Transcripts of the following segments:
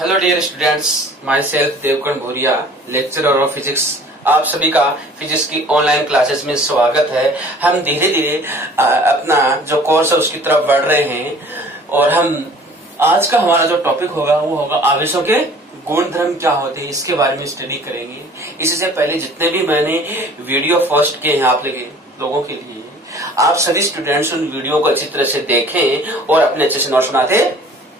Hello dear students, myself Devkaran Bhuriya, lecturer of physics. आप सभी का फिजिक्स की ऑनलाइन क्लासेस में स्वागत है। हम धीरे धीरे अपना जो कोर्स है उसकी तरफ बढ़ रहे हैं और हम आज का हमारा जो टॉपिक होगा वो होगा आवेशों के गुण धर्म क्या होते हैं, इसके बारे में स्टडी करेंगे। इससे पहले जितने भी मैंने वीडियो पोस्ट किए हैं आप लोगों के लिए, आप सभी स्टूडेंट्स उन वीडियो को अच्छी तरह से देखें और अपने अच्छे से नोट बनाते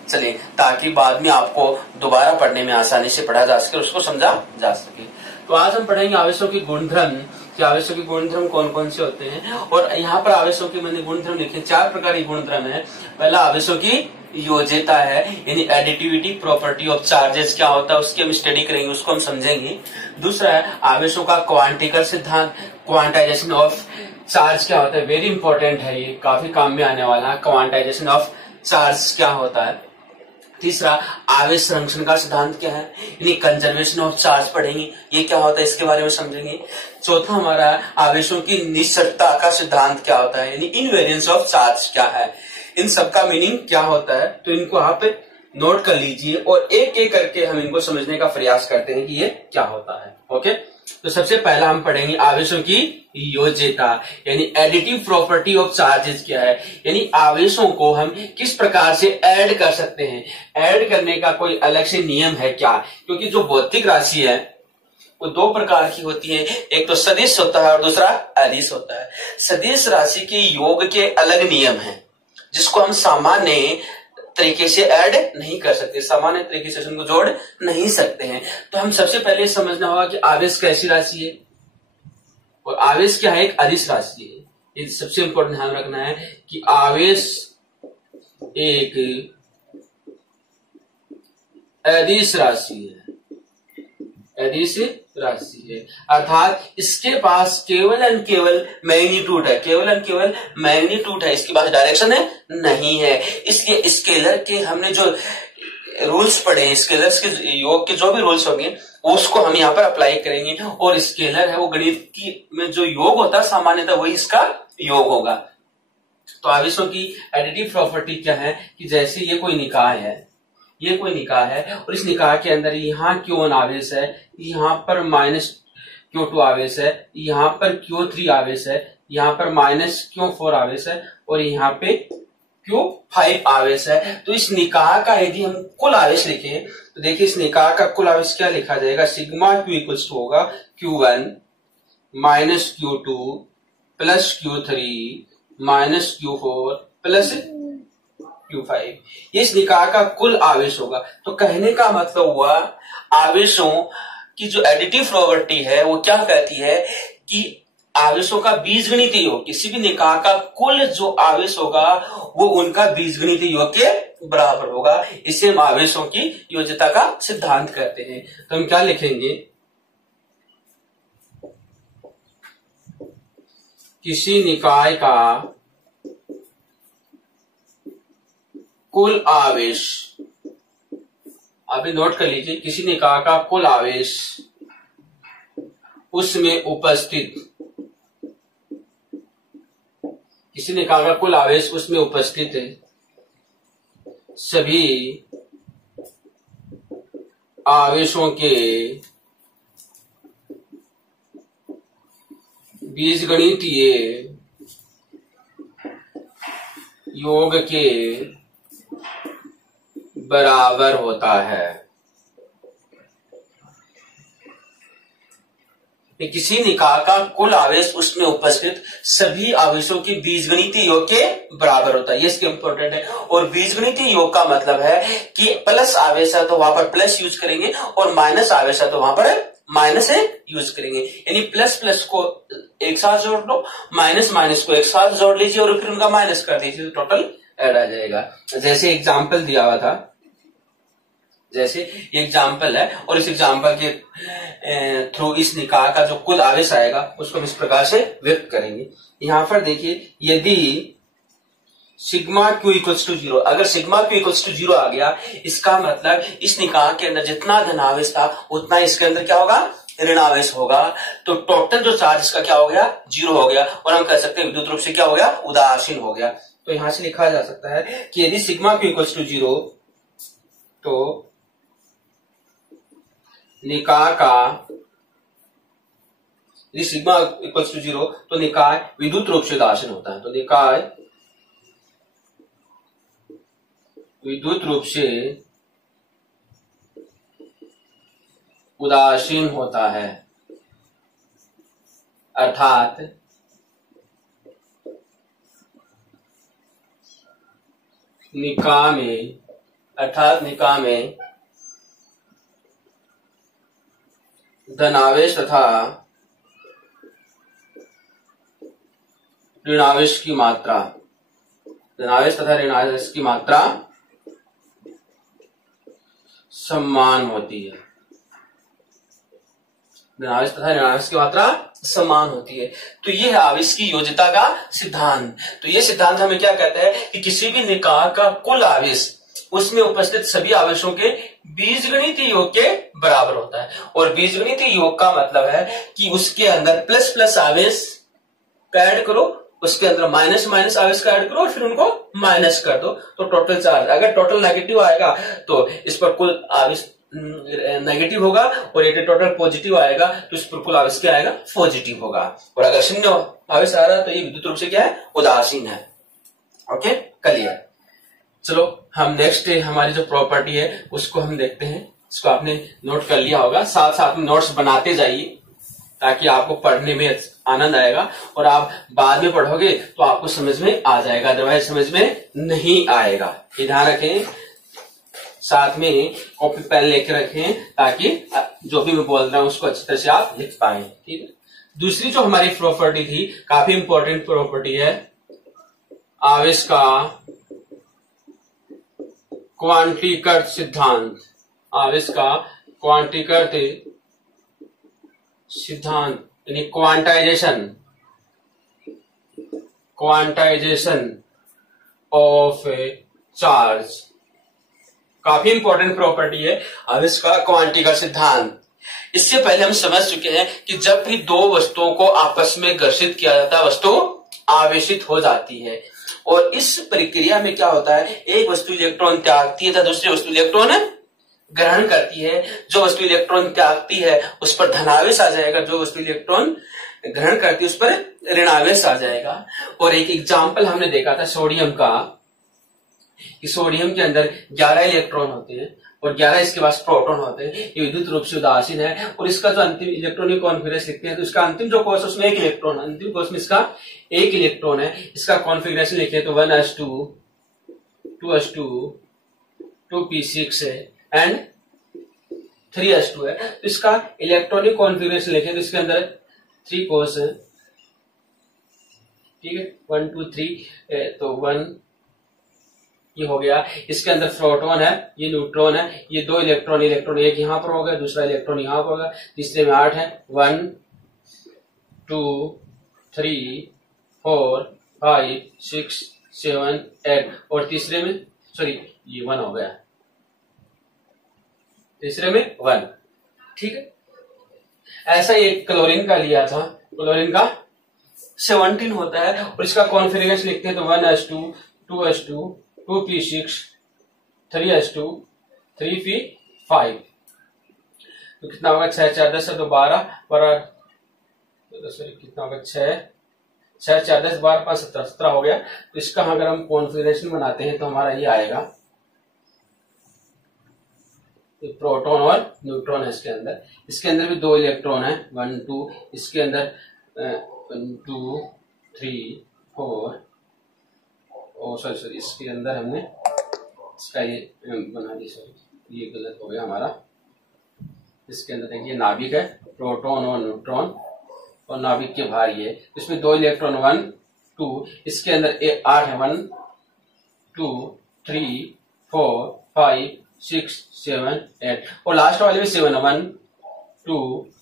चलिए, ताकि बाद में आपको दोबारा पढ़ने में आसानी से पढ़ा जा सके, उसको समझा जा सके। तो आज हम पढ़ेंगे आवेशों की गुणधर्म कि आवेशों के गुणधर्म कौन कौन से होते हैं। और यहाँ पर आवेशों के मैंने गुणधर्म लिखे, 4 प्रकार के गुणधर्म है। पहला आवेशों की योज्यता है, यानी एडिटिविटी प्रॉपर्टी ऑफ चार्जेस क्या होता है उसकी हम स्टडी करेंगे, उसको हम समझेंगे। दूसरा है आवेशों का क्वांटिकल सिद्धांत, क्वांटाइजेशन ऑफ चार्ज क्या होता है, वेरी इंपॉर्टेंट है, ये काफी काम में आने वाला है। क्वांटाइजेशन ऑफ चार्ज क्या होता है। तीसरा आवेश संरक्षण का सिद्धांत क्या है, यानी कंजर्वेशन ऑफ चार्ज पढ़ेंगे, ये क्या होता है इसके बारे में समझेंगे। चौथा हमारा आवेशों की निश्चलता का सिद्धांत क्या होता है, यानी इनवेरियंस ऑफ चार्ज क्या है, इन सबका मीनिंग क्या होता है। तो इनको आप नोट कर लीजिए और एक एक करके हम इनको समझने का प्रयास करते हैं कि ये क्या होता है। ओके, तो सबसे पहला हम पढ़ेंगे आवेशों की योज्यता, यानी एडिटिव प्रॉपर्टी ऑफ चार्जेस क्या है, यानी आवेशों को हम किस प्रकार से ऐड कर सकते हैं। ऐड करने का कोई अलग से नियम है क्या, क्योंकि जो भौतिक राशि है वो 2 प्रकार की होती है, एक तो सदिश होता है और दूसरा अदिश होता है। सदिश राशि के योग के अलग नियम है जिसको हम सामान्य तरीके से ऐड नहीं कर सकते, सामान्य तरीके से उनको जोड़ नहीं सकते हैं। तो हम सबसे पहले समझना होगा कि आवेश कैसी राशि है और आवेश क्या है, एक अदिश राशि है। ये सबसे इंपॉर्टेंट ध्यान रखना है कि आवेश एक अदिश राशि है, अदिश राशि है, अर्थात इसके पास केवल एंड केवल मैग्नीट्यूड है, केवल एंड केवल मैग्नीट्यूड है, इसके पास डायरेक्शन है नहीं है। इसलिए स्केलर के हमने जो रूल्स पढ़े हैं, स्केलर्स के योग के जो भी रूल्स होंगे उसको हम यहाँ पर अप्लाई करेंगे। और स्केलर है वो गणित की में जो योग होता है सामान्यतः वही इसका योग होगा। तो आवेशों की एडिटिव प्रॉपर्टी क्या है कि जैसे ये कोई निकाय है, ये कोई निकाय है और इस निकाय के अंदर यहाँ Q1 आवेश है, यहाँ पर -Q2 आवेश है, यहाँ पर Q3 आवेश है, यहाँ पर -Q4 आवेश है और यहाँ पे Q5 आवेश है। तो इस निकाय का यदि हम कुल आवेश लिखें तो देखिए इस निकाय का कुल आवेश क्या लिखा जाएगा, सिग्मा Q इक्वल्स टू होगा Q1 minus Q2 plus Q3 minus Q4 plus Q5, ये इस निकाय का कुल आवेश होगा। तो कहने का मतलब हुआ आवेशों की जो एडिटिव प्रॉपर्टी है वो क्या कहती है कि आवेशों का बीजगणितीय योग, किसी भी निकाय का कुल जो आवेश होगा वो उनका बीजगणितीय योग के बराबर होगा। इसे हम आवेशों की योज्यता का सिद्धांत कहते हैं। तो हम क्या लिखेंगे, किसी निकाय का कुल आवेश, अभी नोट कर लीजिए, किसी निकाय का कुल आवेश उसमें उपस्थित, किसी निकाय का कुल आवेश उसमें उपस्थित है सभी आवेशों के बीजगणितीय योग के बराबर होता है। किसी निकाय का कुल आवेश उसमें उपस्थित सभी आवेशों के बीजगणितीय योग के बराबर होता है, ये इसके इंपॉर्टेंट है। और बीजगणितीय योग का मतलब है कि प्लस आवेश है तो वहां पर प्लस यूज करेंगे और माइनस आवेश है तो वहां पर माइनस यूज करेंगे, यानी प्लस प्लस को एक साथ जोड़ लो, माइनस माइनस को एक साथ जोड़ लीजिए और फिर उनका माइनस कर दीजिए तो टोटल ऐड आ जाएगा। जैसे एग्जाम्पल दिया हुआ था, जैसे एग्जाम्पल है और इस एग्जाम्पल के थ्रू इस निकाय का जो कुल आवेश आएगा उसको हम इस प्रकार से व्यक्त करेंगे। यहां पर देखिए यदि सिग्मा Q इक्वल्स टू 0, अगर सिग्मा Q इक्वल्स टू 0 आ गया इसका मतलब इस निकाय के अंदर जितना धनावेश था उतना इसके अंदर क्या होगा, ऋणावेश होगा। तो टोटल जो चार्ज इसका क्या हो गया, 0 हो गया और हम कह सकते हैं विद्युत रूप से क्या हो गया, उदासीन हो गया। तो यहां से लिखा जा सकता है कि यदि सिग्मा Q इक्वल्स टू 0 तो निकाय का यदि सिग्मा इक्वल्स टू 0 तो निकाय विद्युत रूप से उदासीन होता है। तो निकाय विद्युत रूप से उदासीन होता है, अर्थात निकाय में धनावेश तथा ऋणावेश की मात्रा समान होती है। धनावेश तथा ऋणावेश की मात्रा समान होती है। तो ये है आवेश की योज्यता का सिद्धांत। तो ये सिद्धांत हमें क्या कहता है कि किसी भी निकाय का कुल आवेश उसमें उपस्थित सभी आवेशों के बीजगणितीय योग के बराबर होता है। और बीजगणितीय योग का मतलब है कि उसके अंदर प्लस प्लस आवेश का ऐड करो, उसके अंदर माइनस माइनस आवेश का ऐड करो और फिर उनको माइनस कर दो तो टोटल चार्ज। अगर टोटल नेगेटिव आएगा तो इस पर कुल आवेश नेगेटिव होगा, और यदि टोटल पॉजिटिव आएगा तो इस पर कुल आवेश क्या आएगा, पॉजिटिव होगा। और अगर शून्य आवेश आ रहा है तो ये विद्युत रूप से क्या है, उदासीन है। Okay, clear. चलो हम नेक्स्ट हमारी जो प्रॉपर्टी है उसको हम देखते हैं। इसको आपने नोट कर लिया होगा, साथ साथ में नोट्स बनाते जाइए ताकि आपको पढ़ने में आनंद आएगा, और आप बाद में पढ़ोगे तो आपको समझ में आ जाएगा, अदरवाइज समझ में नहीं आएगा। ये ध्यान रखें, साथ में कॉपी पेन लेके रखें ताकि जो भी मैं बोल रहा हूं उसको अच्छी तरह से आप लिख पाए। ठीक है। दूसरी जो हमारी प्रॉपर्टी थी, काफी इंपॉर्टेंट प्रॉपर्टी है, आवेश का क्वांटीकृत सिद्धांत। आवेश का क्वांटीकृत सिद्धांत यानी क्वांटाइजेशन ऑफ चार्ज। काफी इंपॉर्टेंट प्रॉपर्टी है आवेश का क्वांटीकृत सिद्धांत। इससे पहले हम समझ चुके हैं कि जब भी दो वस्तुओं को आपस में घर्षित किया जाता है वस्तु आवेशित हो जाती है। और इस प्रक्रिया में क्या होता है, एक वस्तु इलेक्ट्रॉन त्यागती है तथा दूसरी वस्तु इलेक्ट्रॉन ग्रहण करती है। जो वस्तु इलेक्ट्रॉन त्यागती है उस पर धनावेश आ जाएगा, जो वस्तु इलेक्ट्रॉन ग्रहण करती है उस पर ऋणावेश आ जाएगा। और एक एग्जाम्पल हमने देखा था सोडियम का, कि सोडियम के अंदर 11 इलेक्ट्रॉन होते हैं और 11 इसके पास प्रोटॉन होते हैं। ये विद्युत रूप से उदासीन है। और इसका जो अंतिम इलेक्ट्रॉनिक कॉन्फिगरेशन लिखते हैं तो इसका अंतिम जो कोर्स उसमें एक इलेक्ट्रॉन, अंतिम कोर्स में इसका एक इलेक्ट्रॉन है। इसका कॉन्फिगरेशन लिखे तो 1s2 2s2 2p6 है एंड 3s2 है। तो इसका इलेक्ट्रॉनिक कॉन्फिगरेशन लिखे तो इसके अंदर 3 कोर्स है। ठीक है, 1 2 3 तो 1 ये हो गया। इसके अंदर प्रोटॉन है, ये न्यूट्रॉन है, ये 2 इलेक्ट्रॉन एक यहाँ पर होगा, दूसरा इलेक्ट्रॉन यहाँ पर होगा। तीसरे में 8 है, 1 2 3 4 5 6 7 8 और तीसरे में सॉरी ये 1 हो गया, तीसरे में 1। ठीक है, ऐसा एक क्लोरीन का लिया था, क्लोरीन का 17 होता है और इसका कॉन्फिगरेशन लिखते हैं तो 1s2 2s2 2p6 3s2 3p5। तो कितना होगा, 6 4 10 तो 12 कितना होगा, 6 4 10 12 5 17 17 हो गया। तो इसका अगर हम कॉन्फिगरेशन बनाते हैं तो हमारा ये आएगा, प्रोटॉन और न्यूट्रॉन है इसके अंदर भी 2 इलेक्ट्रॉन है, 1 2, इसके अंदर 1 2 3 4 सॉरी इसके अंदर हमने इसका ये बना दी, सॉरी ये गलत हो गया हमारा। इसके अंदर देखिए नाभिक है, प्रोटॉन और न्यूट्रॉन, और नाभिक के बाहर ये इसमें 2 इलेक्ट्रॉन 1 2, इसके अंदर 8 है, 1 2 3 4 5 6 7 8 और लास्ट वाले में 7 है, 1 2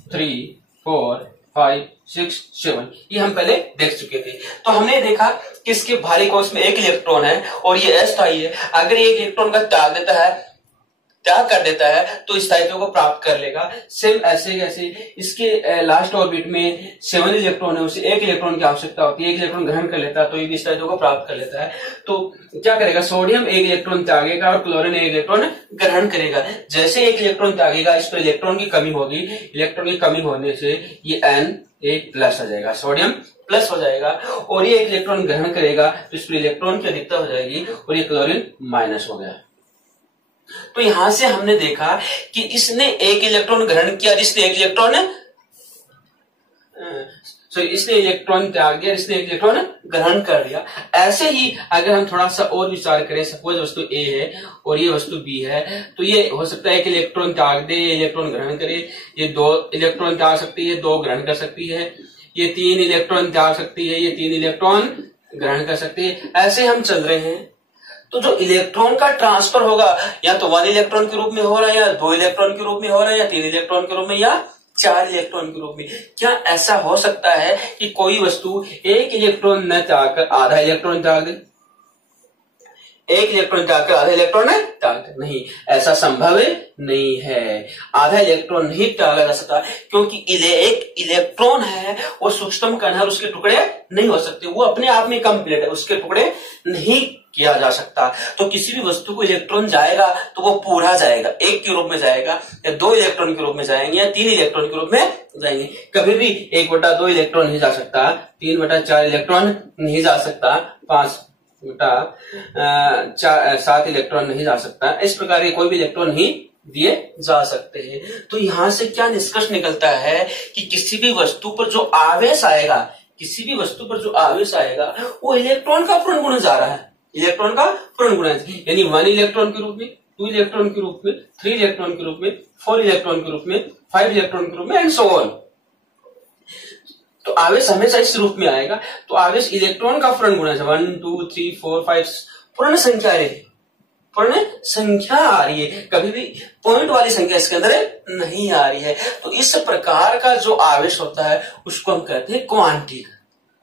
3 4 5 6 7। ये हम पहले देख चुके थे। तो हमने देखा कि इसके भारी कोश में एक इलेक्ट्रॉन है और ये अस्थायी है। अगर ये एक इलेक्ट्रॉन का त्याग देता है त्याग कर देता है तो स्थायित्व को प्राप्त कर लेगा। सेम ऐसे कैसे इसके लास्ट ऑर्बिट में 7 इलेक्ट्रॉन है, उसे 1 इलेक्ट्रॉन की आवश्यकता होती है, 1 इलेक्ट्रॉन ग्रहण कर लेता है तो ये भी स्थायित्व को प्राप्त कर लेता है। तो क्या करेगा, सोडियम 1 इलेक्ट्रॉन त्यागेगा और क्लोरीन 1 इलेक्ट्रॉन ग्रहण करेगा। जैसे 1 इलेक्ट्रॉन त्यागेगा इस पर इलेक्ट्रॉन की कमी होगी, इलेक्ट्रॉन की कमी होने से ये Na+ आ जाएगा, सोडियम प्लस हो जाएगा, और ये 1 इलेक्ट्रॉन ग्रहण करेगा तो इस पर इलेक्ट्रॉन की अधिकता हो जाएगी और ये क्लोरीन माइनस हो गया। तो यहां से हमने देखा कि इसने 1 इलेक्ट्रॉन ग्रहण किया, इसने 1 इलेक्ट्रॉन इसने इलेक्ट्रॉन त्याग दिया, इसने 1 इलेक्ट्रॉन ग्रहण कर लिया। ऐसे ही अगर हम थोड़ा सा और विचार करें, सपोज वस्तु ए है और ये वस्तु बी है, तो ये हो सकता है कि इलेक्ट्रॉन त्याग दे, ये इलेक्ट्रॉन ग्रहण करे, ये 2 इलेक्ट्रॉन त्याग सकती है, 2 ग्रहण कर सकती है, ये 3 इलेक्ट्रॉन त्याग सकती है, ये 3 इलेक्ट्रॉन ग्रहण कर सकती है। ऐसे हम चल रहे हैं। तो जो इलेक्ट्रॉन का ट्रांसफर होगा या तो 1 इलेक्ट्रॉन के रूप में हो रहा है, या 2 इलेक्ट्रॉन के रूप में हो रहा है, या 3 इलेक्ट्रॉन के रूप में, या 4 इलेक्ट्रॉन के रूप में। क्या ऐसा हो सकता है कि कोई वस्तु 1 इलेक्ट्रॉन न त्याग कर आधा इलेक्ट्रॉन त्याग दे? 1 इलेक्ट्रॉन त्याग कर आधा इलेक्ट्रॉन है त्याग दे? नहीं, ऐसा संभव नहीं है। आधा इलेक्ट्रॉन नहीं त्यागा जा सकता, क्योंकि एक इलेक्ट्रॉन है वो सूक्ष्म कण है, उसके टुकड़े नहीं हो सकते, वो अपने आप में कंप्लीट है, उसके टुकड़े नहीं किया जा सकता। तो किसी भी वस्तु को इलेक्ट्रॉन जाएगा तो वो पूरा जाएगा, 1 के रूप में जाएगा, या 2 इलेक्ट्रॉन के रूप में जाएंगे, या 3 इलेक्ट्रॉन के रूप में जाएंगे। कभी भी 1/2 इलेक्ट्रॉन नहीं जा सकता, 3/4 इलेक्ट्रॉन नहीं जा सकता, 5/7 इलेक्ट्रॉन नहीं जा सकता। इस प्रकार के कोई भी इलेक्ट्रॉन नहीं दिए जा सकते हैं। तो यहां से क्या निष्कर्ष निकलता है कि किसी भी वस्तु पर जो आवेश आएगा, किसी भी वस्तु पर जो आवेश आएगा वो इलेक्ट्रॉन का पूर्ण गुणज आ रहा है, इलेक्ट्रॉन का पूर्ण गुणज, यानी 1 इलेक्ट्रॉन के रूप में, 2 इलेक्ट्रॉन के रूप में, 3 इलेक्ट्रॉन के रूप में, 4 इलेक्ट्रॉन के रूप में, 5 इलेक्ट्रॉन के रूप में, एंड सो ऑन। तो आवेश हमेशा इस रूप में आएगा। तो आवेश इलेक्ट्रॉन का पूर्ण गुणज 1 2 3 4 5 पूर्ण संख्या है, पूर्ण संख्या आ रही है, कभी भी पॉइंट वाली संख्या इसके अंदर नहीं आ रही है। तो इस प्रकार का जो आवेश होता है उसको हम कहते हैं क्वांटिक।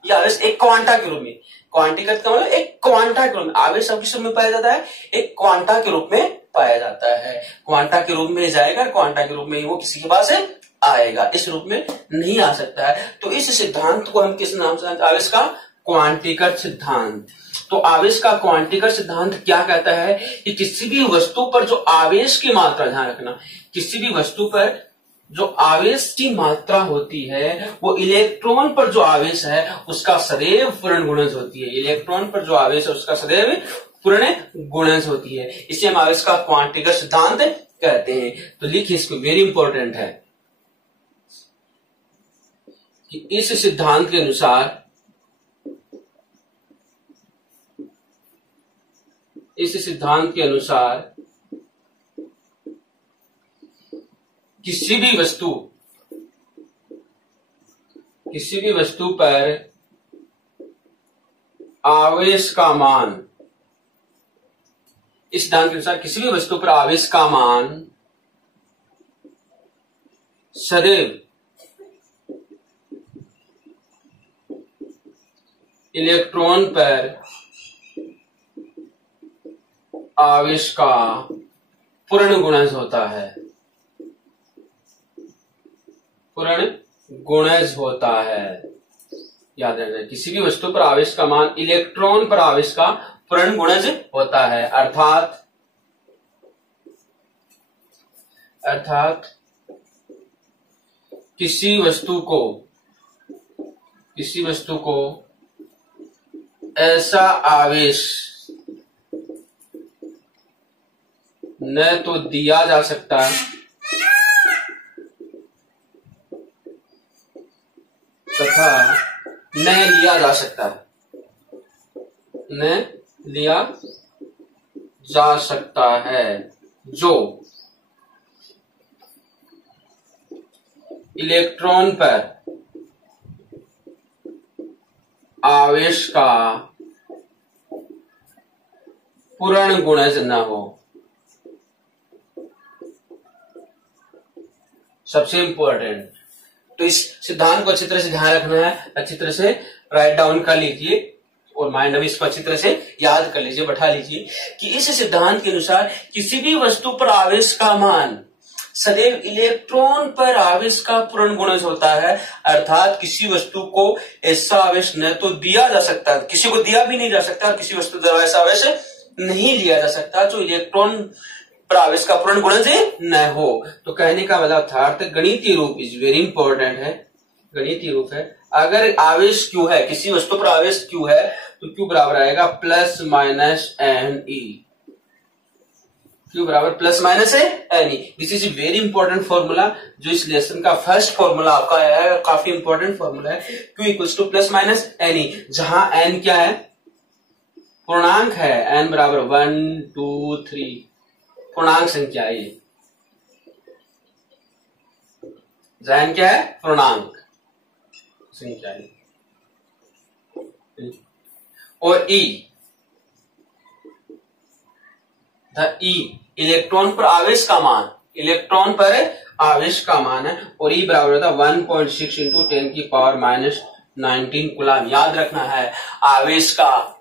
ये आवेश एक क्वांटा के रूप में, क्वांटिक का मतलब एक क्वांटा के रूप में आवेश किस रूप में पाया जाता है, एक क्वांटा के रूप में पाया जाता है। क्वांटा के रूप में जाएगा, क्वांटा के रूप में ही वो किसी के पास आएगा, इस रूप में नहीं आ सकता है। तो इस सिद्धांत को हम किस नाम से, आवेश का क्वांटीकृत सिद्धांत। तो आवेश का क्वांटीकृत सिद्धांत क्या कहता है कि किसी भी वस्तु पर जो आवेश की मात्रा, ध्यान रखना, किसी भी वस्तु पर जो आवेश की मात्रा होती है वो इलेक्ट्रॉन पर जो आवेश है उसका सदैव पूर्ण गुणज होती है। इलेक्ट्रॉन पर जो आवेश है उसका सदैव पूर्ण गुणज होती है। इसे हम आवेश का क्वांटीकृत सिद्धांत कहते हैं। तो लिखिए इसको, वेरी इंपॉर्टेंट है कि इस सिद्धांत के अनुसार, इस सिद्धांत के अनुसार किसी भी वस्तु पर आवेश का मान, इस सिद्धांत के अनुसार किसी भी वस्तु पर आवेश का मान सदैव इलेक्ट्रॉन पर आवेश का पूर्ण गुणज होता है, पूर्ण गुणज होता है। याद रखना, किसी भी वस्तु पर आवेश का मान इलेक्ट्रॉन पर आवेश का पूर्ण गुणज होता है। अर्थात किसी वस्तु को ऐसा आवेश न तो दिया जा सकता तथा न लिया जा सकता, न लिया जा सकता है, जो इलेक्ट्रॉन पर आवेश का पूर्ण गुणज न हो। सबसे इंपॉर्टेंट, तो इस सिद्धांत को अच्छी तरह से ध्यान रखना है, अच्छी तरह से राइट डाउन कर लीजिए और माइंड में इसको अच्छी तरह से याद कर लीजिए, बैठा लीजिए कि इस सिद्धांत के अनुसार किसी भी वस्तु पर आवेश का मान सदैव इलेक्ट्रॉन पर आवेश का पूर्ण गुणज होता है। अर्थात किसी वस्तु को ऐसा आवेश न तो दिया जा सकता, किसी को दिया भी नहीं जा सकता, और किसी वस्तु द्वारा ऐसा आवेश नहीं लिया जा सकता जो इलेक्ट्रॉन पर आवेश का पूर्ण गुणज न हो। तो कहने का मतलब था गणितीय रूप इज वेरी इंपॉर्टेंट है, गणितीय रूप है। अगर आवेश Q है, किसी वस्तु पर आवेश Q है, तो Q बराबर आएगा plus minus n e. Q बराबर प्लस माइनस है n e. This is very important formula, जो इस लेसन का फर्स्ट फॉर्मूला आपका आया है, काफी इंपॉर्टेंट फॉर्मूला है। Q equals to plus minus n e, जहां n क्या है, पूर्णांक है, n बराबर 1 2 3 पूर्णांक संख्या है ये, n क्या है, पूर्णांक संख्या है। और E इलेक्ट्रॉन पर आवेश का मान, इलेक्ट्रॉन पर आवेश का मान है, और E बराबर होता है 1.6 इंटू 10 की पावर माइनस 19 कूलम। याद रखना है, आवेश का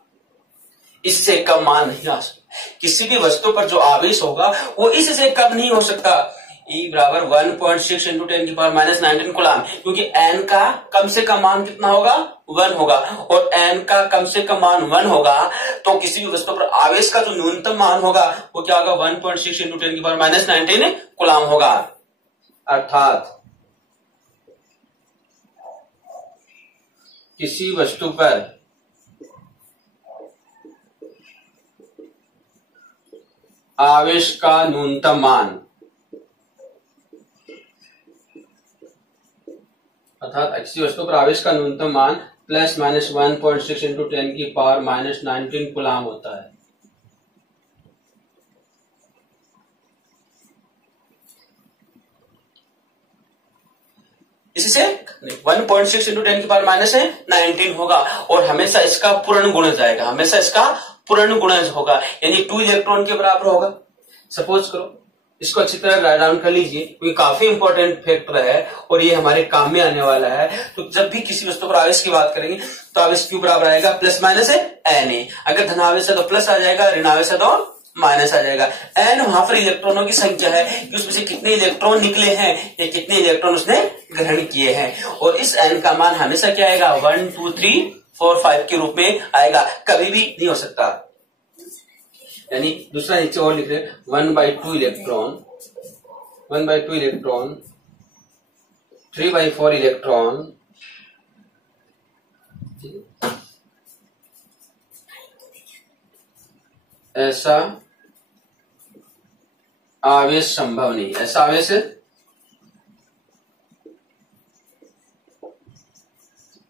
इससे कम मान नहीं आ सकता। किसी भी वस्तु पर जो आवेश होगा वो इससे कम नहीं हो सकता। E बराबर 1.6 इंटू 10 की पावर माइनस 19 कूलम, क्योंकि n का कम से कम मान कितना होगा, 1 होगा, और n का कम से कम मान 1 होगा, तो किसी भी वस्तु पर आवेश का जो न्यूनतम मान होगा वो क्या होगा, 1.6 इंटू 10 की पावर माइनस 19 कूलम होगा। अर्थात किसी वस्तु पर आवेश का न्यूनतम मान, अर्थात किसी वस्तु पर आवेश का न्यूनतम मान प्लस माइनस 1.6 इंटू 10 की पावर माइनस 19 कूलम होता है। इससे 1.6 इंटू 10 की पावर माइनस 19 होगा, और हमेशा इसका पूर्ण गुणज आएगा, हमेशा इसका पूर्ण गुणज होगा, यानी 2 इलेक्ट्रॉन के बराबर होगा। सपोज करो, इसको अच्छी तरह राइट डाउन कर लीजिए, क्योंकि काफी इंपॉर्टेंट फैक्टर है और ये हमारे काम में आने वाला है। तो जब भी किसी वस्तु पर आवेश की बात करेंगे तो आवेश Q बराबर आएगा प्लस माइनस एन ए। अगर धनावेश है तो प्लस आ जाएगा, ऋणावेश है तो माइनस आ जाएगा। एन वहां पर इलेक्ट्रॉनों की संख्या है कि उसमें से कितने इलेक्ट्रॉन निकले हैं या कितने इलेक्ट्रॉन उसने ग्रहण किए हैं, और इस एन का मान हमेशा क्या आएगा, 1 2 3 4 5 के रूप में आएगा, कभी भी नहीं हो सकता। यानी दूसरा नीचे और लिख रहे 1/2 इलेक्ट्रॉन, 1/2 इलेक्ट्रॉन, 3/4 इलेक्ट्रॉन, ऐसा आवेश संभव नहीं, ऐसा आवेश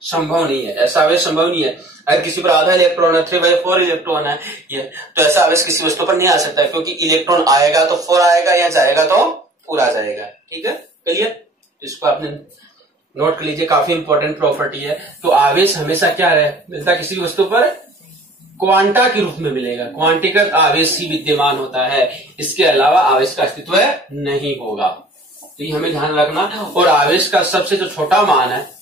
संभव नहीं है, ऐसा आवेश संभव नहीं है। अगर किसी पर आधा इलेक्ट्रॉन है, 3/4 इलेक्ट्रॉन है ये, तो ऐसा आवेश किसी वस्तु पर नहीं आ सकता, क्योंकि इलेक्ट्रॉन आएगा तो 4 आएगा, या जाएगा तो पूरा जाएगा। ठीक है, क्लियर? इसको आपने नोट कर लीजिए, काफी इंपॉर्टेंट प्रॉपर्टी है। तो आवेश हमेशा क्या है, मिलता किसी वस्तु पर क्वांटा के रूप में मिलेगा, क्वांटिकल आवेश ही विद्यमान होता है, इसके अलावा आवेश का अस्तित्व नहीं होगा। तो ये हमें ध्यान रखना। और आवेश का सबसे जो छोटा मान है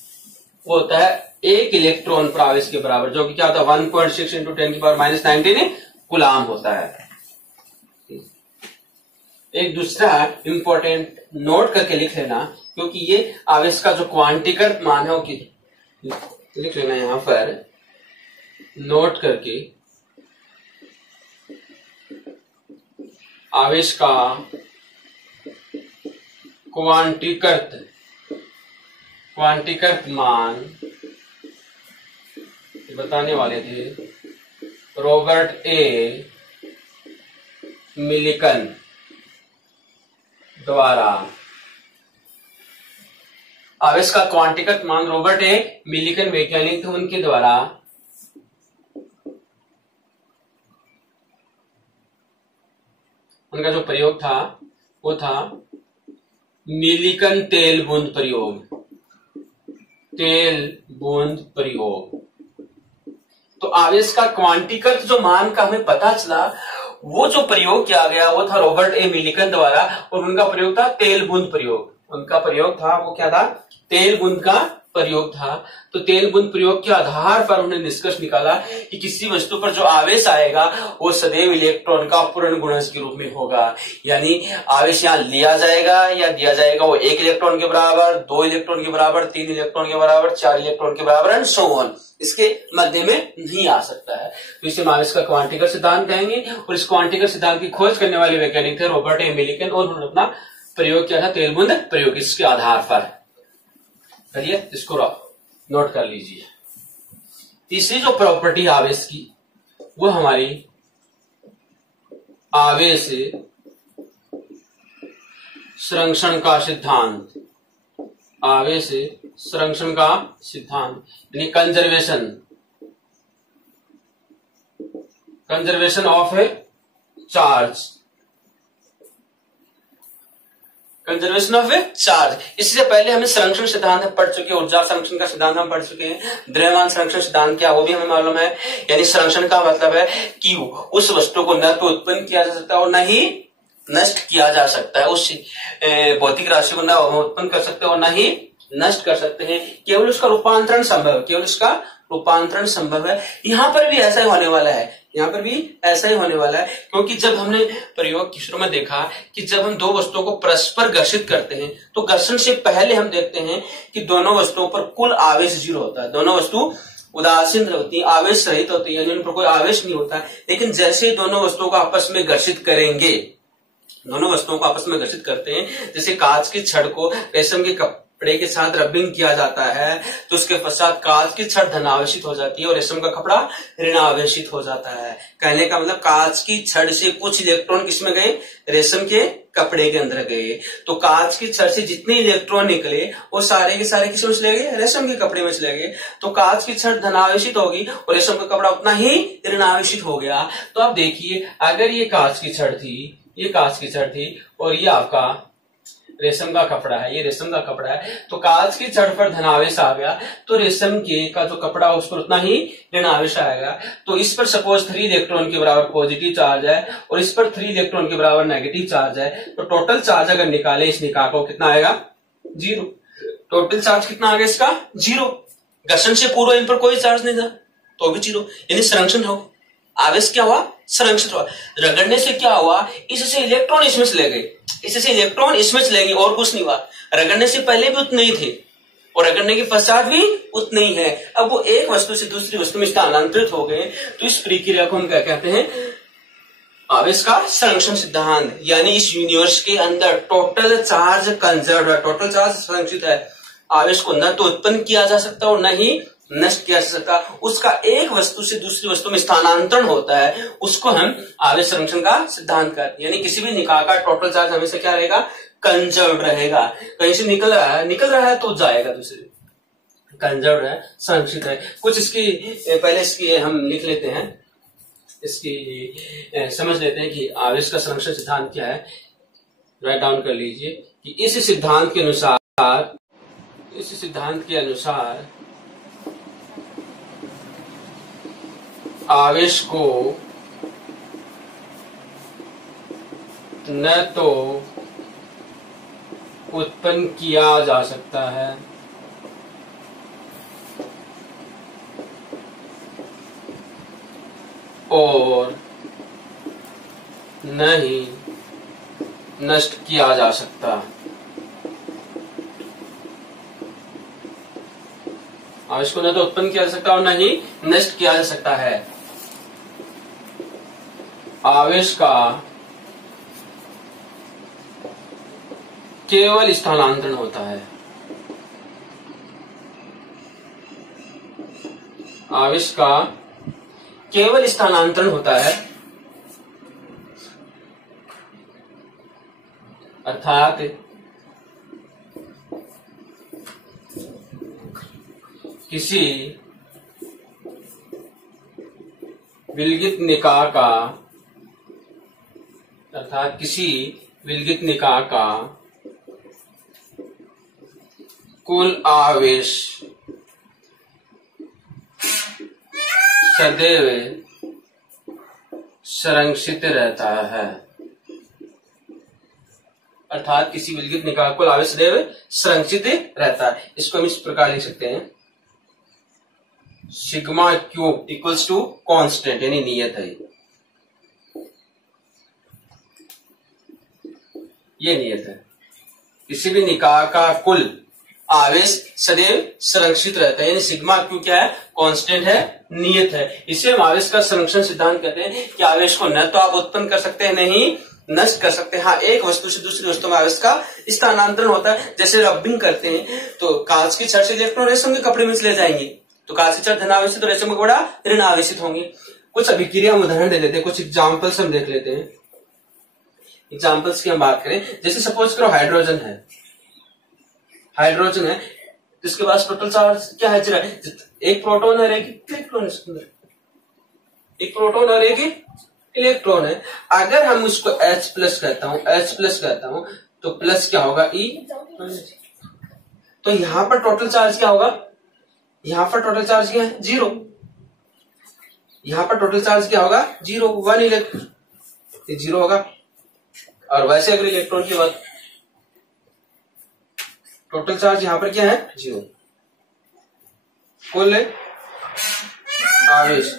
वो होता है 1 इलेक्ट्रॉन पर आवेश के बराबर, जो कि क्या होता है 1.6 इंटू 10 की पावर माइनस 19 कूलम होता है। एक दूसरा इंपॉर्टेंट नोट करके लिख लेना, क्योंकि ये आवेश का जो क्वांटिकल मान है वो लिख लेना यहां पर नोट करके, आवेश का क्वांटिकल मान बताने वाले थे रॉबर्ट ए मिलिकन द्वारा। आवेश का क्वांटिकल मान रॉबर्ट ए मिलिकन वैज्ञानिक थे, उनके द्वारा उनका जो प्रयोग था वो था मिलिकन तेल बूंद प्रयोग, तेल बूंद प्रयोग। तो आवेश का क्वांटिकल जो मान का हमें पता चला, वो जो प्रयोग किया गया वो था रॉबर्ट ए मिलिकन द्वारा, और उनका प्रयोग था तेल बूंद प्रयोग। उनका प्रयोग था वो क्या था, तेल बूंद का प्रयोग था। तो तेल बूंद प्रयोग के आधार पर उन्होंने निष्कर्ष निकाला कि किसी वस्तु पर जो आवेश आएगा वो सदैव इलेक्ट्रॉन का पूर्ण गुणज के रूप में होगा। यानी आवेश यहाँ लिया जाएगा या दिया जाएगा वो 1 इलेक्ट्रॉन के बराबर, 2 इलेक्ट्रॉन के बराबर, 3 इलेक्ट्रॉन के बराबर, 4 इलेक्ट्रॉन के बराबर एंड सो ऑन, इसके मध्य में नहीं आ सकता है। तो इसे हम आवेश का क्वांटिकल सिद्धांत कहेंगे। और इस क्वांटिकल सिद्धांत की खोज करने वाले वैज्ञानिक थे रॉबर्ट ए मिलिकन, और उन्होंने अपना प्रयोग किया था तेल बूंद प्रयोग, इसके आधार पर। चलिए इसको नोट कर लीजिए। तीसरी जो प्रॉपर्टी आवेश की वो हमारी आवेश संरक्षण का सिद्धांत, आवेश संरक्षण का सिद्धांत यानी conservation of A charge, conservation of A charge. इससे पहले हमें संरक्षण सिद्धांत पढ़ चुके हैं, ऊर्जा संरक्षण का सिद्धांत हम पढ़ चुके हैं। द्रव्यमान संरक्षण सिद्धांत क्या वो भी हमें मालूम है। यानी संरक्षण का मतलब है कि उस वस्तु को न तो उत्पन्न किया जा सकता और न ही नष्ट किया जा सकता है। उस भौतिक राशि को न उत्पन्न कर सकते और न ही नष्ट कर सकते हैं, केवल उसका रूपांतरण संभव है, केवल उसका रूपांतरण संभव है। यहाँ पर भी ऐसा ही होने वाला है, यहाँ पर भी ऐसा ही होने वाला है, क्योंकि जब हमने प्रयोग की शुरू में देखा कि जब हम दो वस्तुओं को परस्पर घर्षित करते हैं तो घर्षण से पहले हम देखते हैं कि दोनों वस्तुओं पर कुल आवेश 0 होता है। दोनों वस्तु उदासीन होती है, आवेश रहित होती है, यानी उन पर कोई आवेश नहीं होता। लेकिन जैसे ही दोनों वस्तुओं को आपस में घर्षित करेंगे, दोनों वस्तुओं को आपस में घर्षित करते हैं, जैसे कांच की छड़ को रेशम के कपड़े के साथ रबिंग किया जाता है तो उसके पश्चात कांच की छड़ धनावेशित हो जाती है और रेशम का कपड़ा ऋणावेशित हो जाता है। कहने का मतलब कांच की छड़ से कुछ इलेक्ट्रॉन किसमें गए, रेशम के कपड़े के अंदर गए। तो कांच की छड़ से जितने इलेक्ट्रॉन निकले वो सारे के सारे किसमें चले गए, रेशम के कपड़े में चले गए। तो कांच की छड़ धनावेशित होगी और रेशम का कपड़ा उतना ही ऋणावेशित हो गया। तो आप देखिए, अगर ये कांच की छड़ थी, ये कांच की छड़ थी और ये आपका रेशम का कपड़ा है, ये रेशम का कपड़ा है, तो कांच की छड़ पर धनावेश आ गया तो रेशम के का जो कपड़ा उस पर उतना ही ऋणावेश आएगा। तो इस पर सपोज 3 इलेक्ट्रॉन के बराबर पॉजिटिव चार्ज है और इस पर 3 इलेक्ट्रॉन के बराबर नेगेटिव चार्ज है, तो टोटल चार्ज अगर निकाले इस निकाह को कितना आएगा, 0। टोटल चार्ज कितना आ गया इसका, 0। घर्षण से पूर्व इन पर कोई चार्ज नहीं था तो भी 0, यानी संरक्षण हो। आवेश क्या हुआ, संरक्षित हुआ। रगड़ने से क्या हुआ, इससे इलेक्ट्रॉन इसमें चले गए, इससे इलेक्ट्रॉन इसमें चले गए और कुछ नहीं हुआ। रगड़ने से पहले भी उतने ही थे और रगड़ने के पश्चात भी उतने ही है। अब वो एक वस्तु से दूसरी वस्तु में स्थानांतरित हो गए, तो इस प्रक्रिया को हम क्या कहते हैं, आवेश का संरक्षण सिद्धांत। यानी इस यूनिवर्स के अंदर टोटल चार्ज कंजर्व है, टोटल चार्ज संरक्षित है। आवेश को न तो उत्पन्न किया जा सकता और न ही नष्ट किया जा सकता, उसका एक वस्तु से दूसरी वस्तु में स्थानांतरण होता है, उसको हम आवेश संरक्षण का सिद्धांत कहते हैं। यानी किसी भी निकाह का टोटल चार्ज हमेशा क्या रहेगा, कंजर्व रहेगा। कहीं से निकल रहा है तो जाएगा दूसरे, कंजर्व है, संरक्षित है। कुछ इसकी पहले इसकी हम लिख लेते हैं, इसकी समझ लेते हैं कि आवेश का संरक्षण सिद्धांत क्या है। राइट डाउन कर लीजिए कि इस सिद्धांत के अनुसार आवेश को न तो उत्पन्न किया जा सकता है और न ही नष्ट किया जा सकता। आवेश को न तो उत्पन्न किया जा सकता और न ही नष्ट किया जा सकता है। आवेश का केवल स्थानांतरण होता है, आवेश का केवल स्थानांतरण होता है, अर्थात किसी विलगित निकाय का कुल आवेश सदैव संरक्षित रहता है, अर्थात किसी विलगित निकाय कुल आवेश सदैव संरक्षित रहता है। इसको हम इस प्रकार लिख सकते हैं, sigma cube equals to constant, यानी नियत है, ये नियत है। किसी भी निकाय का कुल आवेश सदैव संरक्षित रहता है, यानी सिग्मा क्यू क्या है, कांस्टेंट है, नियत है। इसे हम आवेश का संरक्षण सिद्धांत कहते हैं कि आवेश को न तो आप उत्पन्न कर सकते हैं, नहीं नष्ट कर सकते हैं। हाँ, एक वस्तु से दूसरी वस्तु में आवेश का स्थानांतरण होता है। जैसे रबिंग करते हैं तो कांच की छड़ से इलेक्ट्रॉन रेशम के कपड़े में चले जाएंगे, तो कांच की छड़ धन आवेशित तो रेशम के कपड़ा ऋण आवेशित होंगे। कुछ अभिक्रिया हम उदाहरण दे लेते हैं, कुछ एग्जाम्पल्स हम देख लेते हैं। एग्जाम्पल्स की हम बात करें, जैसे सपोज करो हाइड्रोजन है, हाइड्रोजन है, इसके पास टोटल चार्ज क्या है, एक प्रोटॉन और एक इलेक्ट्रॉन, इसके अंदर एक प्रोटॉन और एक इलेक्ट्रॉन है। अगर हम उसको H प्लस कहता हूं, तो प्लस क्या होगा, E। तो यहां पर टोटल चार्ज क्या होगा, यहां पर टोटल चार्ज क्या है, 0। यहां पर टोटल चार्ज क्या होगा, 0, 1 इलेक्ट्रॉन, 0 होगा। और वैसे अगर इलेक्ट्रॉन की बात, टोटल चार्ज यहां पर क्या है, 0। कुल आवेश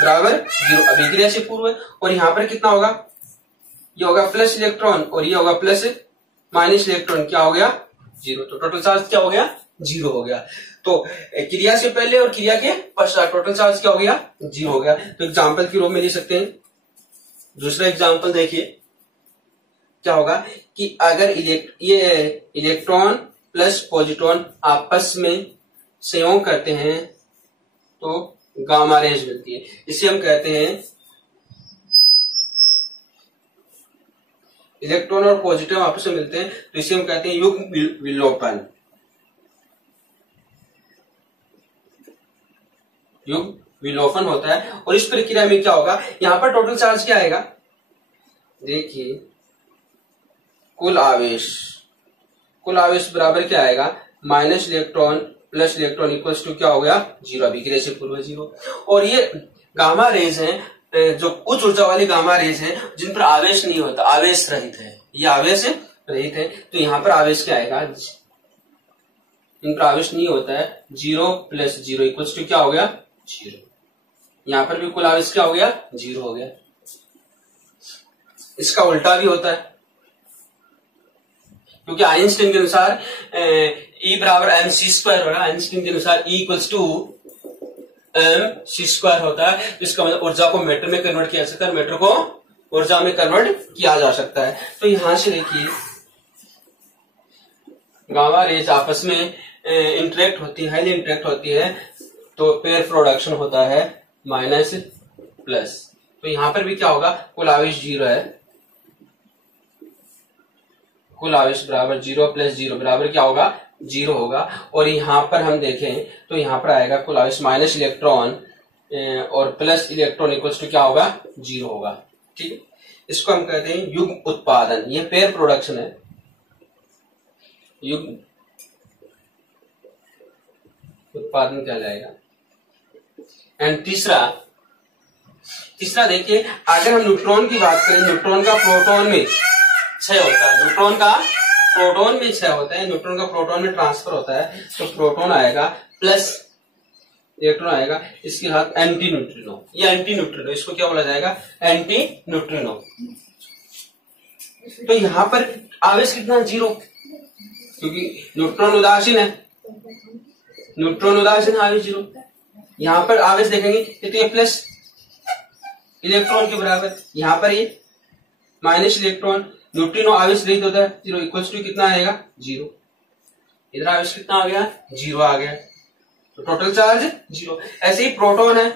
बराबर 0, अभिक्रिया से पूर्व है। और यहां पर कितना होगा, ये होगा प्लस इलेक्ट्रॉन और ये होगा प्लस माइनस इलेक्ट्रॉन, क्या हो गया, 0। तो टोटल चार्ज क्या हो गया, 0 हो गया। तो क्रिया से पहले और क्रिया के पश्चात टोटल चार्ज क्या हो गया, 0 हो गया। तो एग्जाम्पल के रूप में लिख सकते हैं। दूसरा एग्जाम्पल देखिए, क्या होगा कि अगर ये इलेक्ट्रॉन प्लस पॉजिट्रॉन आपस में संयोग करते हैं तो गामा रेज मिलती है। इसे हम कहते हैं, इलेक्ट्रॉन और पॉजिटिव आपस में मिलते हैं तो इसे हम कहते हैं युग्म विलोपन। युग्म विलोपन होता है। और इस प्रक्रिया में क्या होगा, यहां पर टोटल चार्ज क्या आएगा, देखिए कुल आवेश बराबर क्या आएगा, minus electron plus electron equals to क्या हो गया, 0, अभिक्रिया से पूर्व 0। और ये गामा रेज हैं, जो उच्च ऊर्जा वाली गामा रेज हैं, जिन पर आवेश नहीं होता, आवेश रहित है, ये आवेश रहित है। तो यहां पर आवेश क्या आएगा, इन पर आवेश नहीं होता है, 0 प्लस 0 इक्वल्स टू क्या हो गया, 0। यहां पर भी कुल आवेश क्या हो गया, 0 हो गया। इसका उल्टा भी होता है, क्योंकि आइंस्टीन के अनुसार E बराबर mc² होगा। आइंस्टीन के अनुसार E इक्वल्स टू mc² होता है, जिसका मतलब ऊर्जा को मीटर में कन्वर्ट किया जा सकता है, मीटर को ऊर्जा में कन्वर्ट किया जा सकता है। तो यहां से देखिए गामा रेज आपस में इंटरेक्ट होती है, हाईली इंटरेक्ट होती है, तो पेयर प्रोडक्शन होता है माइनस प्लस। तो यहां पर भी क्या होगा, कुल आवेश 0 है, कुल आवेश बराबर 0 प्लस 0 बराबर क्या होगा, 0 होगा। और यहां पर हम देखें तो यहां पर आएगा कुल आवेश माइनस इलेक्ट्रॉन और प्लस इलेक्ट्रॉन इक्वल्स टू क्या होगा, 0 होगा। ठीक है, इसको हम कहते हैं युग्म उत्पादन, ये पेयर प्रोडक्शन है, युग्म उत्पादन कहलाएगा। एंड तीसरा देखिए, अगर हम न्यूट्रॉन की बात करें, न्यूट्रॉन का प्रोटॉन में क्षय होता है, न्यूट्रॉन का प्रोटॉन में क्षय होता है, न्यूट्रॉन का प्रोटॉन में ट्रांसफर होता है, तो प्रोटॉन आएगा प्लस इलेक्ट्रॉन आएगा, इसके साथ एंटी न्यूट्रिनो, या एंटी न्यूट्रिनो, इसको क्या बोला जाएगा, एंटी न्यूट्रिनो। तो यहां पर आवेश कितना, 0, क्योंकि न्यूट्रॉन उदासीन है, आवेश 0। यहां पर आवेश देखेंगे तो ये प्लस इलेक्ट्रॉन के बराबर, यहां पर ये माइनस इलेक्ट्रॉन, न्यूट्रिनो आवेश रहित होता है, 0 इक्वल्स टू कितना आएगा, 0। इधर आवेश कितना आ गया, 0 आ गया, तो टोटल चार्ज 0। ऐसे ही प्रोटॉन है,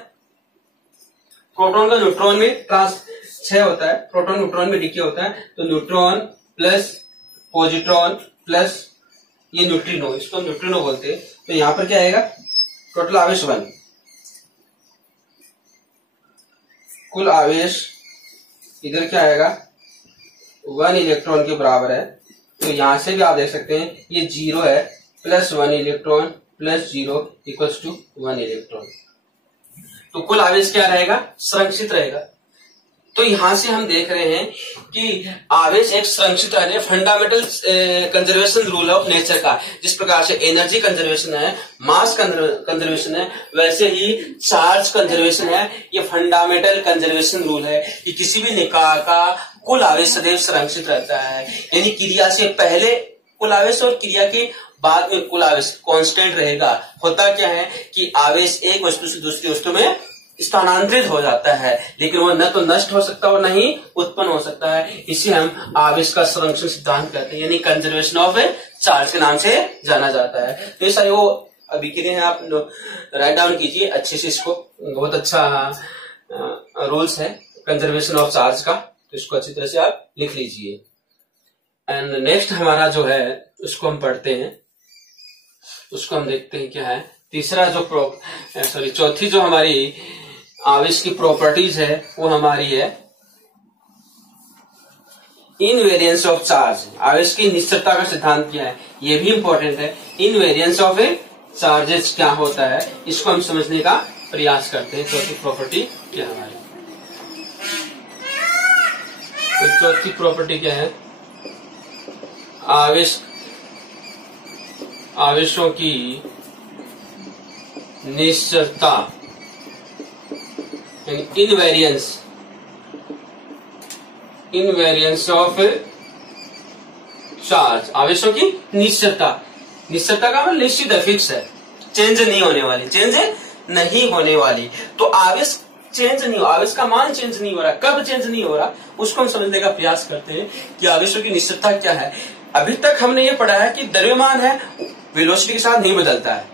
प्रोटॉन का न्यूट्रॉन में क्षय होता है, प्रोटॉन न्यूट्रॉन में डिके होता है, तो न्यूट्रॉन प्लस पॉजिट्रॉन प्लस ये न्यूट्रिनो, इसको न्यूट्रिनो बोलते हैं। तो यहां पर क्या आएगा, टोटल आवेश 1, कुल आवेश इधर क्या आएगा, 1 इलेक्ट्रॉन के बराबर है। तो यहां से भी आप देख सकते हैं ये 0 है, plus 1 electron plus 0 equals to 1 electron. तो कुल आवेश क्या रहेगा, संरक्षित रहेगा। तो यहां से हम देख रहे हैं कि आवेश एक संरक्षित है, fundamental conservation rule of nature का। जिस प्रकार से एनर्जी कंजर्वेशन है, मास कंजर्वेशन है, वैसे ही चार्ज कंजर्वेशन है। ये फंडामेंटल कंजर्वेशन रूल है कि किसी भी निकाय का कुल आवेश सदैव संरक्षित रहता है, यानी क्रिया से पहले कुल आवेश और क्रिया के बाद में कुल आवेश कांस्टेंट रहेगा। होता क्या है कि आवेश एक वस्तु से दूसरी वस्तु में स्थानांतरित हो जाता है, लेकिन वो न तो नष्ट हो सकता है, न ही उत्पन्न हो सकता है। इसे हम आवेश का संरक्षण सिद्धांत कहते हैं, यानी कंजर्वेशन ऑफ चार्ज के नाम से जाना जाता है। तो ये सारे वो अभी के लिए हैं, आप राइट डाउन कीजिए अच्छे से इसको। बहुत अच्छा रूल्स है कंजर्वेशन ऑफ चार्ज का, तो इसको अच्छी तरह से आप लिख लीजिए। एंड नेक्स्ट हमारा जो है उसको हम पढ़ते हैं, उसको हम देखते हैं क्या है। तीसरा जो चौथी जो हमारी आवेश की प्रॉपर्टीज है वो हमारी है इनवेरियंस ऑफ चार्ज। आवेश की निश्चलता का सिद्धांत क्या है, ये भी इंपॉर्टेंट है। इनवेरियंस ऑफ चार्जेस क्या होता है, इसको हम समझने का प्रयास करते हैं। चौथी प्रॉपर्टी क्या है हमारी, तो चौथी प्रॉपर्टी क्या है, आवेशों की निश्चलता, इनवेरियंस ऑफ चार्ज। आवेशों की निश्चलता, निश्चलता का मतलब निश्चित है, फिक्स है, चेंज नहीं होने वाली, चेंज नहीं होने वाली। तो आवेश चेंज नहीं हो, आवेश का मान चेंज नहीं हो रहा, कब चेंज नहीं हो रहा उसको हम समझने का प्रयास करते हैं कि आवेशों की निश्चलता क्या है। अभी तक हमने ये पढ़ा है कि द्रव्यमान है वेलोसिटी के साथ नहीं बदलता है।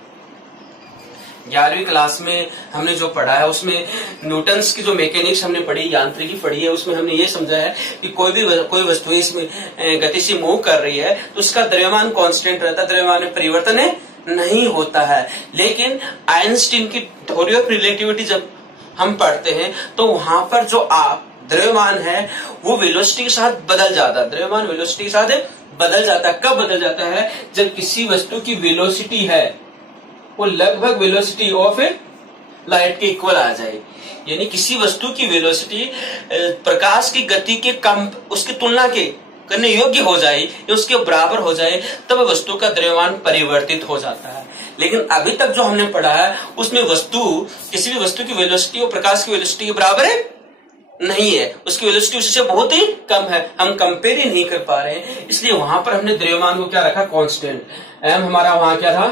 11वीं क्लास में हमने जो पढ़ा है उसमें न्यूटन्स की जो मैकेनिक्स हमने पढ़ी, यांत्रिकी पढ़ी है, उसमें हमने ये समझा है कि कोई वस्तु इसमें गति से मूव कर रही है तो उसका द्रव्यमान कांस्टेंट रहता है, द्रव्यमान में परिवर्तन नहीं होता है। लेकिन आइंस्टीन की थ्योरी ऑफ रिलेटिविटी जब हम पढ़ते हैं तो वहां पर जो द्रव्यमान है वो वेलोसिटी के साथ बदल जाता है। द्रव्यमान वेलोसिटी के साथ बदल जाता है। कब बदल जाता है, जब किसी वस्तु की वेलोसिटी है वो लगभग वेलोसिटी ऑफ लाइट के इक्वल आ जाए, यानी किसी वस्तु की वेलोसिटी प्रकाश की गति के कम उसकी तुलना के करने योग्य हो जाए या उसके बराबर हो जाए, तब वस्तु का द्रव्यमान परिवर्तित हो जाता है। लेकिन अभी तक जो हमने पढ़ा है उसमें किसी भी वस्तु की वेलोसिटी और प्रकाश की वेलोसिटी के बराबर नहीं है, उसकी वेलोसिटी उससे बहुत ही कम है, हम कंपेयर ही नहीं कर पा रहे हैं। इसलिए वहां पर हमने द्रव्यमान को क्या रखा, कांस्टेंट। एम हमारा वहां क्या था,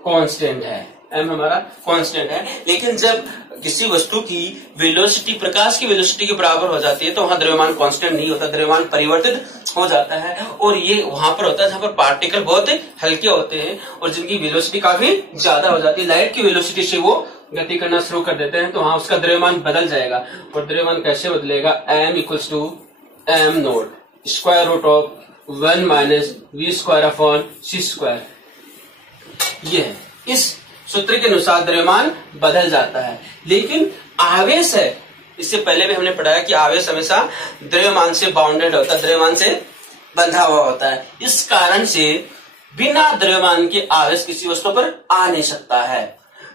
कांस्टेंट है, एम हमारा कांस्टेंट है। लेकिन जब किसी वस्तु की वेलोसिटी प्रकाश की वेलोसिटी के बराबर हो जाती है तो वहां द्रव्यमान कांस्टेंट नहीं होता, द्रव्यमान परिवर्तित हो जाता है। और ये वहां पर होता है जहां पर पार्टिकल बहुत हल्के होते हैं और जिनकी वेलोसिटी काफी ज्यादा हो जाती है, लाइट की वेलोसिटी से वो गति करना शुरू कर देते हैं, तो वहां उसका द्रव्यमान बदल जाएगा। और द्रव्यमान कैसे बदलेगा, m equals to m naught square root of 1 minus v square upon c square. ये है, इस सूत्र के अनुसार द्रव्यमान बदल जाता है। लेकिन आवेश है, इससे पहले भी हमने पढ़ा है कि आवेश हमेशा द्रव्यमान से बाउंडेड होता है, द्रव्यमान से बंधा हुआ होता है। इस कारण से बिना द्रव्यमान के आवेश किसी वस्तु पर आ नहीं सकता है।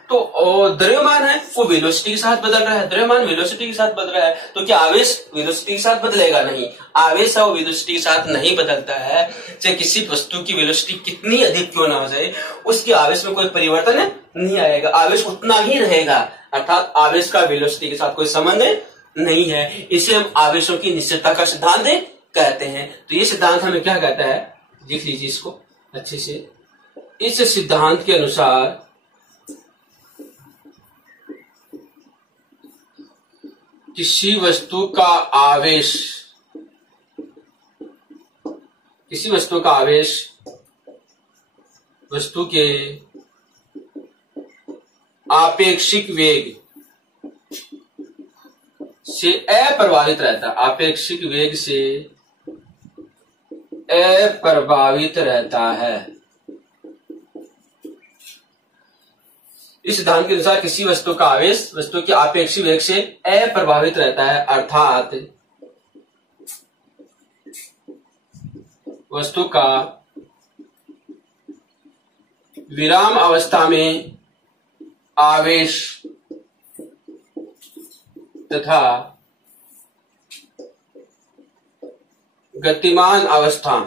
तो द्रव्यमान है वो वेलोसिटी के साथ बदल रहा है, द्रव्यमान वेलोसिटी के साथ बदल रहा है, तो क्या आवेश वेलोसिटी के साथ बदलेगा, नहीं। आवेश है वो वेलोसिटी के साथ नहीं बदलता है, चाहे किसी वस्तु की वेलोसिटी कितनी अधिक क्यों ना हो जाए, उसकी आवेश में कोई परिवर्तन नहीं आएगा, आवेश उतना ही रहेगा। अर्थात आवेश का वेलोसिटी के साथ कोई संबंध नहीं है। इसे हम आवेशों की निश्चलता का सिद्धांत कहते हैं। तो ये सिद्धांत हमें क्या कहता है, लिख लीजिए इसको अच्छे से। इस सिद्धांत के अनुसार किसी वस्तु का आवेश वस्तु के आपेक्षिक वेग से अप्रभावित रहता है, आपेक्षिक वेग से अप्रभावित रहता है। इस सिद्धांत के अनुसार किसी वस्तु का आवेश वस्तु के आपेक्षिक वेग से अप्रभावित रहता है, अर्थात वस्तु का विराम अवस्था में आवेश तथा गतिमान अवस्था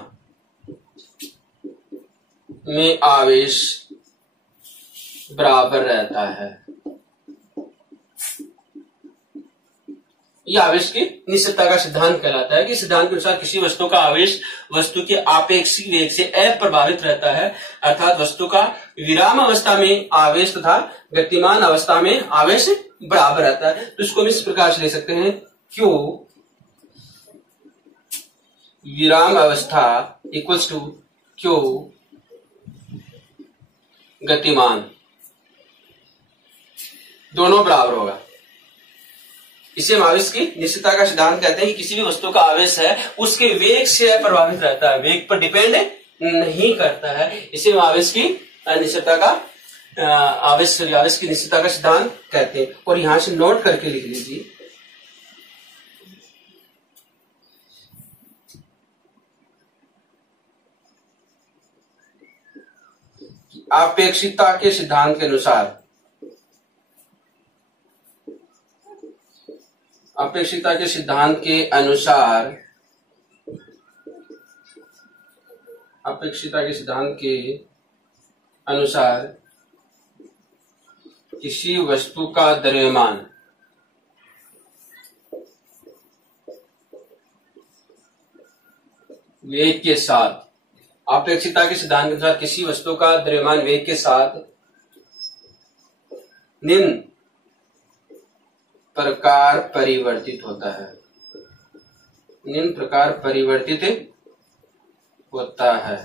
में आवेश बराबर रहता है। यह आवेश की निश्चितता का सिद्धांत कहलाता है कि सिद्धांत के अनुसार किसी वस्तु का आवेश वस्तु के आपेक्षिक वेग से अप्रभावित रहता है, अर्थात वस्तु का विराम अवस्था में आवेश तथा गतिमान अवस्था में आवेश बराबर रहता है। तो इसको हम इस प्रकार से ले सकते हैं, क्यू विराम अवस्था इक्वल्स टू क्यू गतिमान, दोनों बराबर होगा। इसे हम आवेश की निश्चितता का सिद्धांत कहते हैं कि किसी भी वस्तु का आवेश है उसके वेग से प्रभावित रहता है, वेग पर डिपेंड नहीं करता है। इसे हम आवेश की निश्चितता का आवेश की निश्चितता का सिद्धांत कहते हैं। और यहां से नोट करके लिख लीजिए, आपेक्षिकता के सिद्धांत के अनुसार अपेक्षिकता के सिद्धांत के अनुसार अपेक्षिकता के सिद्धांत के अनुसार किसी वस्तु का द्रव्यमान वेग के साथ, अपेक्षिकता के सिद्धांत के अनुसार किसी वस्तु का द्रव्यमान वेग के साथ निम्न प्रकार परिवर्तित होता है, निम्न प्रकार परिवर्तित होता है।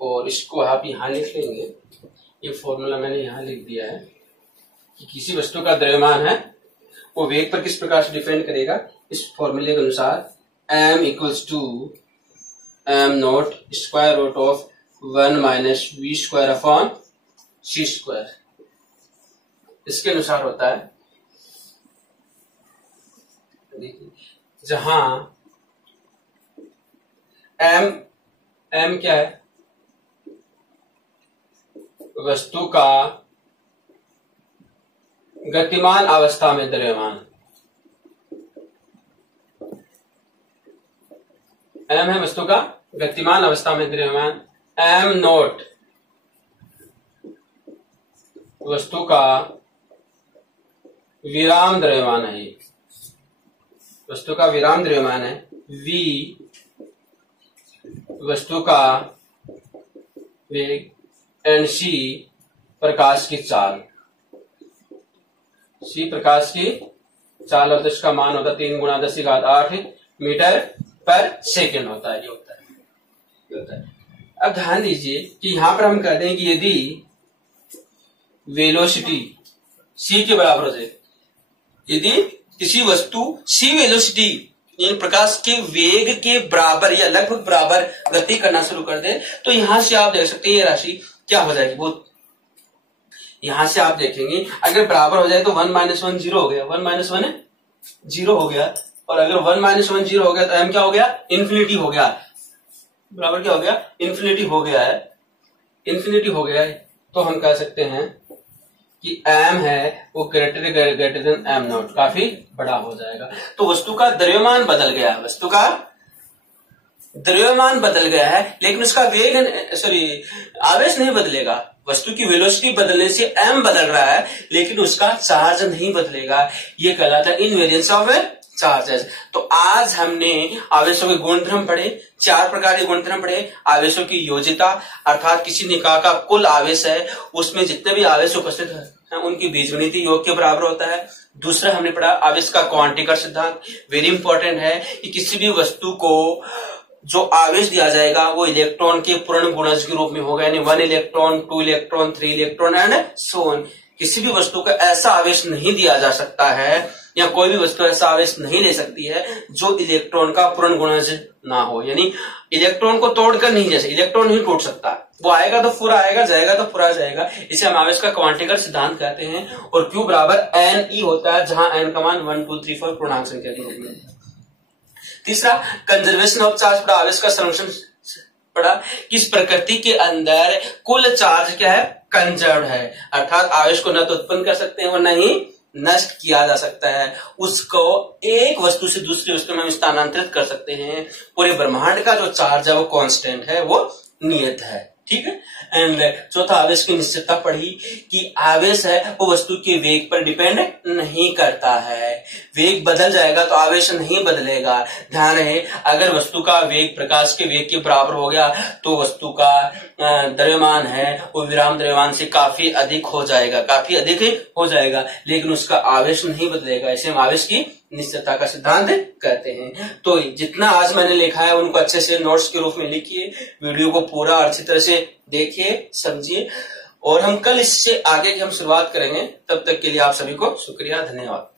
और इसको आप यहां लिख लेंगे, ये फॉर्मूला मैंने यहां लिख दिया है कि किसी वस्तु का द्रव्यमान है वो वेग पर किस प्रकार से डिपेंड करेगा। इस फॉर्मूले के अनुसार m equals to m naught square root of 1 minus v square upon c square, इसके अनुसार होता है। जहां m क्या है, वस्तु का गतिमान अवस्था में द्रव्यमान, m है वस्तु का गतिमान अवस्था में द्रव्यमान, m नोट वस्तु का विराम द्रव्यमान है, वस्तु का विराम द्रव्यमान है, v वस्तु का वेग एंड c प्रकाश की चाल, c प्रकाश की चाल और इसका मान होता है 3 गुणा 10⁸ मीटर पर सेकेंड होता है। ये होता है। अब ध्यान दीजिए कि यहां पर हम कहते हैं कि यदि वेलोसिटी c के बराबर हो जाए, यदि किसी वस्तु c वेलोसिटी यानी प्रकाश के वेग के बराबर या लगभग बराबर गति करना शुरू कर दे, तो यहां से आप देख सकते हैं ये राशि क्या हो जाएगी। बहुत यहां से आप देखेंगे अगर बराबर हो जाए तो 1 - 1 0 हो गया, 1 - 1 0 हो गया, और अगर 1 - 1 0 हो गया तो m क्या हो गया, इन्फिनिटी हो गया, बराबर क्या हो गया, इन्फिनिटी हो गया है, इन्फिनिटी हो गया है। तो हम कह सकते हैं कि m है वो ग्रेटर देन m नॉट, काफी बड़ा हो जाएगा। तो वस्तु का द्रव्यमान बदल गया, वस्तु का द्रव्यमान बदल गया है, लेकिन उसका वेग आवेश नहीं बदलेगा। वस्तु की वेलोसिटी बदलने से m बदल रहा है, लेकिन उसका चार्ज नहीं बदलेगा। ये कहलाता है इनवेरियंस ऑफ चार्जेस। तो आज हमने आवेशों के गुणधर्म पढ़े, 4 प्रकार के गुणधर्म पढ़े। आवेशों की योजिता अर्थात किसी निकाय का कुल आवेश है उसमें जितने भी आवेश उपस्थित है उनकी बीजगणितीय योग के बराबर होता है। दूसरा हमने पढ़ा आवेश का क्वांटिकर सिद्धांत। वेरी इंपॉर्टेंट है कि किसी भी वस्तु को जो आवेश दिया जाएगा वो इलेक्ट्रॉन के पूर्ण गुणज के रूप में होगा, यानी 1 electron, 2 electron, 3 electron and so on. किसी भी वस्तु का ऐसा आवेश नहीं दिया जा सकता है या कोई भी वस्तु ऐसा आवेश नहीं ले सकती है जो इलेक्ट्रॉन का पूर्ण गुणज ना हो, यानी इलेक्ट्रॉन को तोड़कर नहीं, जैसे इलेक्ट्रॉन नहीं टूट सकता, वो आएगा तो पूरा आएगा, जाएगा तो पूरा जाएगा। इसे हम आवेश का क्वांटिकल सिद्धांत कहते हैं। और Q बराबर NE होता है, जहां n का मान 1 2 3 4 पूर्णांक संख्या के रूप में। तीसरा कंजर्वेशन ऑफ चार्ज पढ़ा, आवेश का संरक्षण पढ़ा। किस प्रकृति के अंदर कुल चार्ज क्या है, कंजर्व है, अर्थात आवेश को न तो उत्पन्न कर सकते हैं और न ही नष्ट किया जा सकता है, उसको एक वस्तु से दूसरी वस्तु में हम स्थानांतरित कर सकते हैं। पूरे ब्रह्मांड का जो चार्ज है वो कांस्टेंट है, वो नियत है। ठीक है। एंड चौथा, आवेश की निश्चितता पढ़ी कि आवेश है वो वस्तु के वेग पर डिपेंड नहीं करता है। वेग बदल जाएगा तो आवेश नहीं बदलेगा। ध्यान रहे, अगर वस्तु का वेग प्रकाश के वेग के बराबर हो गया तो वस्तु का द्रव्यमान है वो विराम द्रव्यमान से काफी अधिक हो जाएगा, लेकिन उसका आवेश नहीं बदलेगा। इसे हम आवेश की निश्चितता का सिद्धांत कहते हैं। तो जितना आज मैंने लिखा है उनको अच्छे से नोट्स के रूप में लिखिए, वीडियो को पूरा अच्छी तरह से देखिए, समझिए, और हम कल इससे आगे की हम शुरुआत करेंगे। तब तक के लिए आप सभी को शुक्रिया, धन्यवाद।